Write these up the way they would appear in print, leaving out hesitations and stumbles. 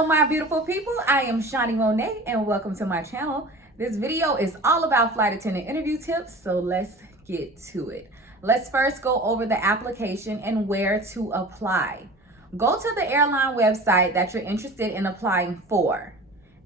Hello, my beautiful people. I am Shawnee Monet, and welcome to my channel. This video is all about flight attendant interview tips, so let's get to it. Let's first go over the application and where to apply. Go to the airline website that you're interested in applying for.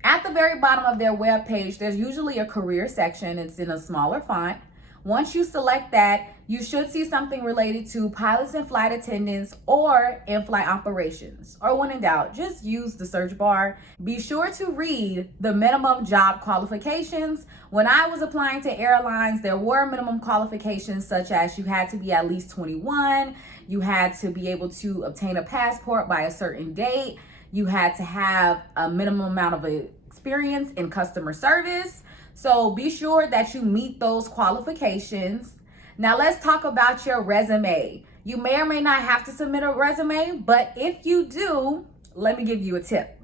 At the very bottom of their webpage, there's usually a career section. It's in a smaller font. Once you select that, you should see something related to pilots and flight attendants or in-flight operations. Or when in doubt, just use the search bar. Be sure to read the minimum job qualifications. When I was applying to airlines, there were minimum qualifications such as you had to be at least 21, you had to be able to obtain a passport by a certain date, you had to have a minimum amount of experience in customer service. So be sure that you meet those qualifications. Now let's talk about your resume. You may or may not have to submit a resume, but if you do, let me give you a tip.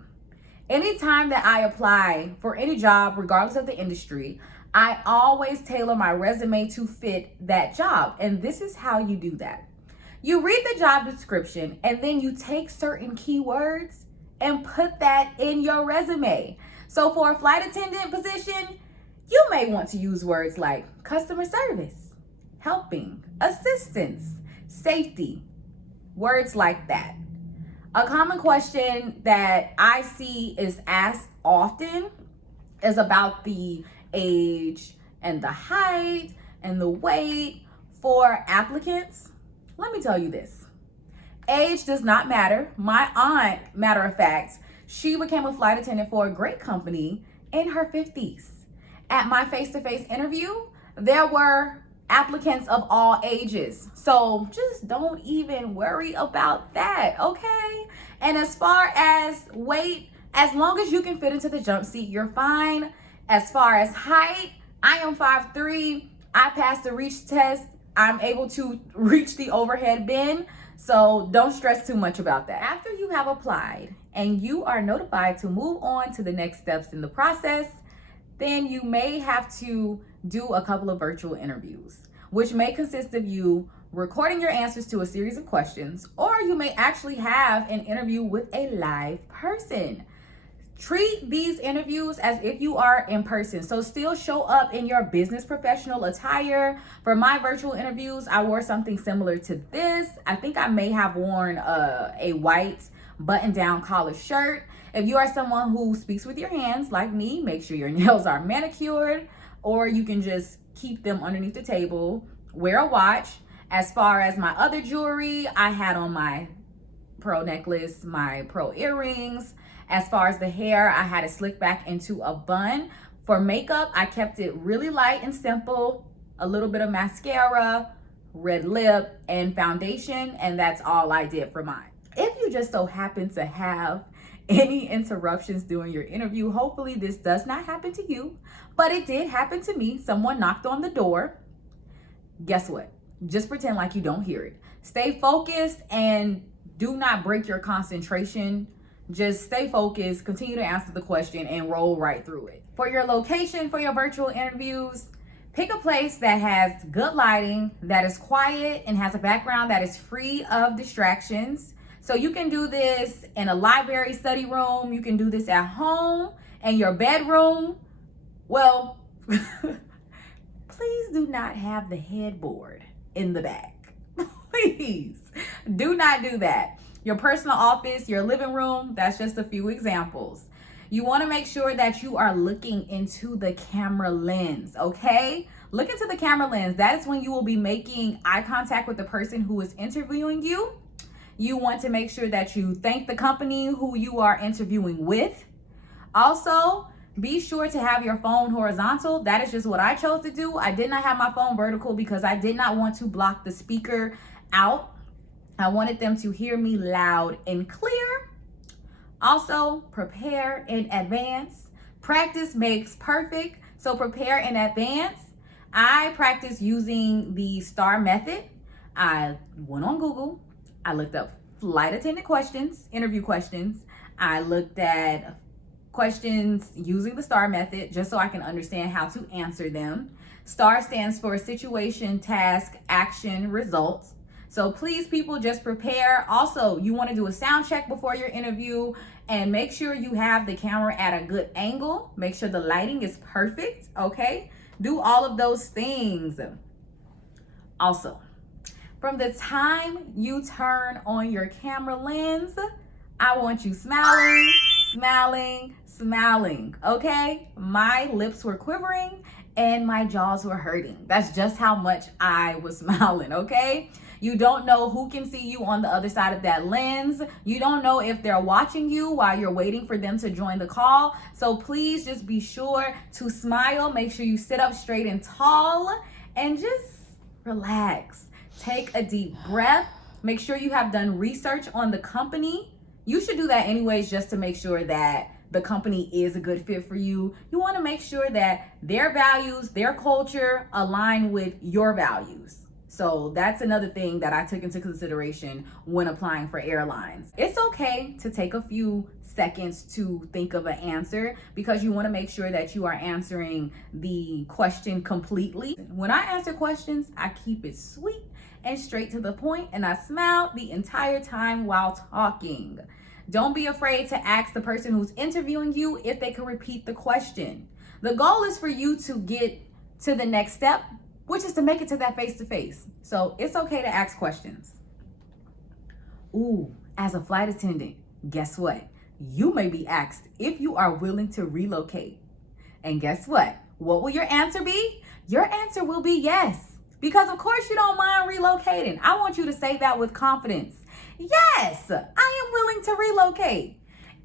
Anytime that I apply for any job, regardless of the industry, I always tailor my resume to fit that job. And this is how you do that. You read the job description and then you take certain keywords and put that in your resume. So for a flight attendant position, you may want to use words like customer service, helping, assistance, safety, words like that. A common question that I see is asked often is about the age and the height and the weight for applicants. Let me tell you this. Age does not matter. My aunt, matter of fact, she became a flight attendant for a great company in her 50s. At my face-to-face interview, there were applicants of all ages. So just don't even worry about that, okay? And as far as weight, as long as you can fit into the jump seat, you're fine. As far as height, I am 5'3". I passed the reach test. I'm able to reach the overhead bin. So don't stress too much about that. After you have applied and you are notified to move on to the next steps in the process, then you may have to do a couple of virtual interviews, which may consist of you recording your answers to a series of questions, or you may actually have an interview with a live person. Treat these interviews as if you are in person. So still show up in your business professional attire. For my virtual interviews, I wore something similar to this. I think I may have worn a white button-down collar shirt. If you are someone who speaks with your hands like me, make sure your nails are manicured, or you can just keep them underneath the table. Wear a watch. As far as my other jewelry, I had on my pearl necklace, my pearl earrings. As far as the hair, I had it slicked back into a bun. For makeup, I kept it really light and simple. A little bit of mascara, red lip, and foundation, and that's all I did for mine. If you just so happen to have any interruptions during your interview, hopefully this does not happen to you, but it did happen to me. Someone knocked on the door. Guess what? Just pretend like you don't hear it. Stay focused and do not break your concentration. Just stay focused, continue to answer the question, and roll right through it. For your location for your virtual interviews, pick a place that has good lighting, that is quiet, and has a background that is free of distractions. So you can do this in a library study room. You can do this at home, in your bedroom. Well, please do not have the headboard in the back. Please do not do that. Your personal office, your living room, that's just a few examples. You want to make sure that you are looking into the camera lens, okay? Look into the camera lens. That is when you will be making eye contact with the person who is interviewing you. You want to make sure that you thank the company who you are interviewing with. Also, be sure to have your phone horizontal. That is just what I chose to do. I did not have my phone vertical because I did not want to block the speaker out. I wanted them to hear me loud and clear. Also, prepare in advance. Practice makes perfect, so prepare in advance. I practice using the STAR method. I went on Google. I looked up flight attendant questions, interview questions. I looked at questions using the STAR method just so I can understand how to answer them. STAR stands for situation, task, action, results. So please, people, just prepare. Also, you want to do a sound check before your interview and make sure you have the camera at a good angle. Make sure the lighting is perfect, okay? Do all of those things. Also, from the time you turn on your camera lens, I want you smiling, smiling, smiling, okay? My lips were quivering and my jaws were hurting. That's just how much I was smiling, okay? You don't know who can see you on the other side of that lens. You don't know if they're watching you while you're waiting for them to join the call. So please just be sure to smile. Make sure you sit up straight and tall and just relax. Take a deep breath. Make sure you have done research on the company. You should do that anyways, just to make sure that the company is a good fit for you. You want to make sure that their values, their culture align with your values. So that's another thing that I took into consideration when applying for airlines. It's okay to take a few seconds to think of an answer because you want to make sure that you are answering the question completely. When I answer questions, I keep it sweet and straight to the point, and I smile the entire time while talking. Don't be afraid to ask the person who's interviewing you if they can repeat the question. The goal is for you to get to the next step, which is to make it to that face-to-face. So it's okay to ask questions. Ooh, as a flight attendant, guess what? You may be asked if you are willing to relocate. And guess what? What will your answer be? Your answer will be yes. Because of course you don't mind relocating. I want you to say that with confidence. Yes, I am willing to relocate.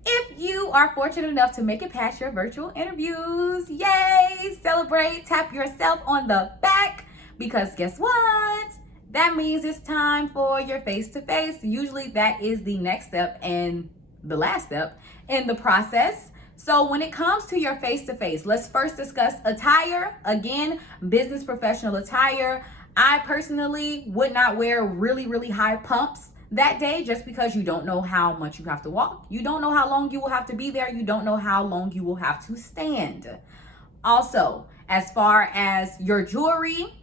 If you are fortunate enough to make it past your virtual interviews, yay, celebrate, tap yourself on the back, because guess what? That means it's time for your face-to-face. Usually that is the next step and the last step in the process. So when it comes to your face-to-face, let's first discuss attire. Again, business professional attire. I personally would not wear really high pumps that day, just because you don't know how much you have to walk. You don't know how long you will have to be there. You don't know how long you will have to stand. Also, as far as your jewelry,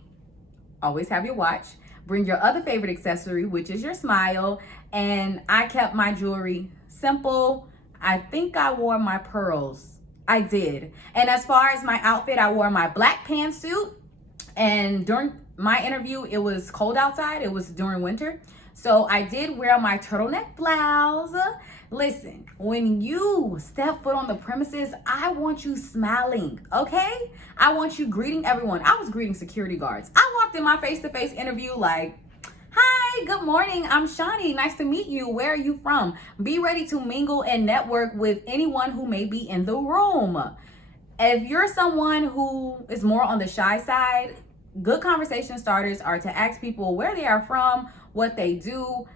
always have your watch. Bring your other favorite accessory, which is your smile. And I kept my jewelry simple. I think I wore my pearls. I did. And as far as my outfit, I wore my black pantsuit. And during my interview, it was cold outside. It was during winter. So I did wear my turtleneck blouse. Listen, when you step foot on the premises, I want you smiling, okay? I want you greeting everyone. I was greeting security guards. I walked in my face-to-face interview like, hi, good morning, I'm Shawnee. Nice to meet you. Where are you from? Be ready to mingle and network with anyone who may be in the room. If you're someone who is more on the shy side, good conversation starters are to ask people where they are from, what they do,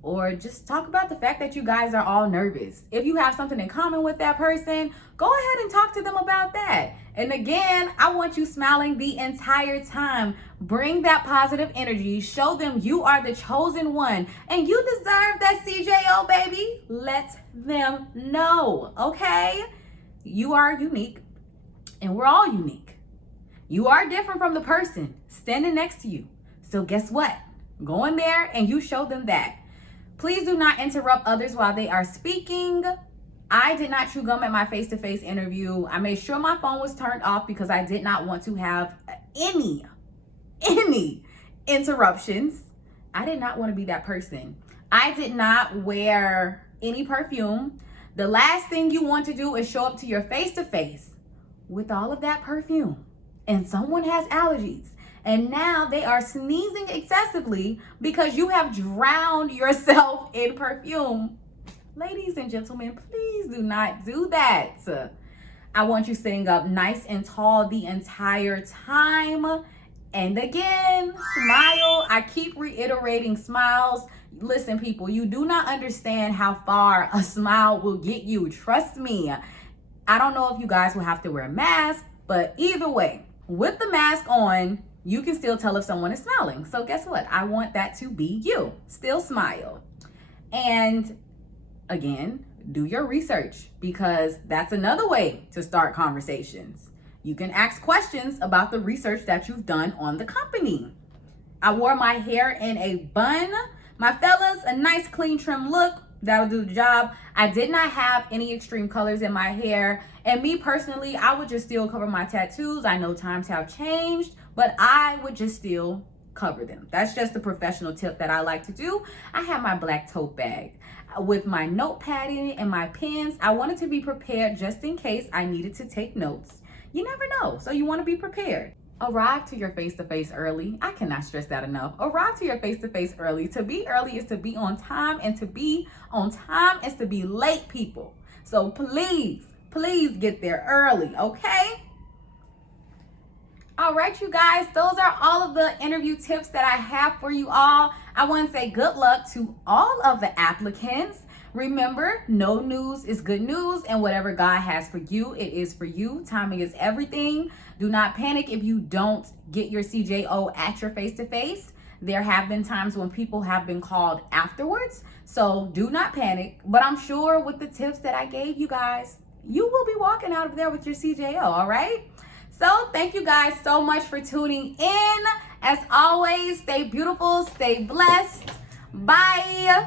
or just talk about the fact that you guys are all nervous. If you have something in common with that person, go ahead and talk to them about that. And again, I want you smiling the entire time. Bring that positive energy. Show them you are the chosen one and you deserve that CJO, baby. Let them know, okay? You are unique and we're all unique. You are different from the person standing next to you. So guess what? Go in there and you show them that. Please do not interrupt others while they are speaking. I did not chew gum at my face-to-face interview. I made sure my phone was turned off because I did not want to have any interruptions. I did not want to be that person. I did not wear any perfume. The last thing you want to do is show up to your face-to-face with all of that perfume and someone has allergies. And now they are sneezing excessively because you have drowned yourself in perfume. Ladies and gentlemen, please do not do that. I want you sitting up nice and tall the entire time. And again, smile. I keep reiterating smiles. Listen, people, you do not understand how far a smile will get you. Trust me. I don't know if you guys will have to wear a mask, but either way, with the mask on, you can still tell if someone is smiling. So guess what? I want that to be you. Still smile. And again, do your research because that's another way to start conversations. You can ask questions about the research that you've done on the company. I wore my hair in a bun. My fellas, a nice clean trim look, that'll do the job. I did not have any extreme colors in my hair. And me personally, I would just still cover my tattoos. I know times have changed, but I would just still cover them. That's just a professional tip that I like to do. I have my black tote bag with my notepad in it and my pens. I wanted to be prepared just in case I needed to take notes. You never know, so you want to be prepared. Arrive to your face-to-face early. I cannot stress that enough. Arrive to your face-to-face early. To be early is to be on time, and to be on time is to be late, people. So please get there early, okay? All right, you guys, those are all of the interview tips that I have for you all. I want to say good luck to all of the applicants. Remember, no news is good news, and whatever God has for you, it is for you. Timing is everything. Do not panic if you don't get your CJO at your face-to-face. There have been times when people have been called afterwards, so do not panic. But I'm sure with the tips that I gave you guys, you will be walking out of there with your CJO, all right? So thank you guys so much for tuning in. As always, stay beautiful, stay blessed. Bye.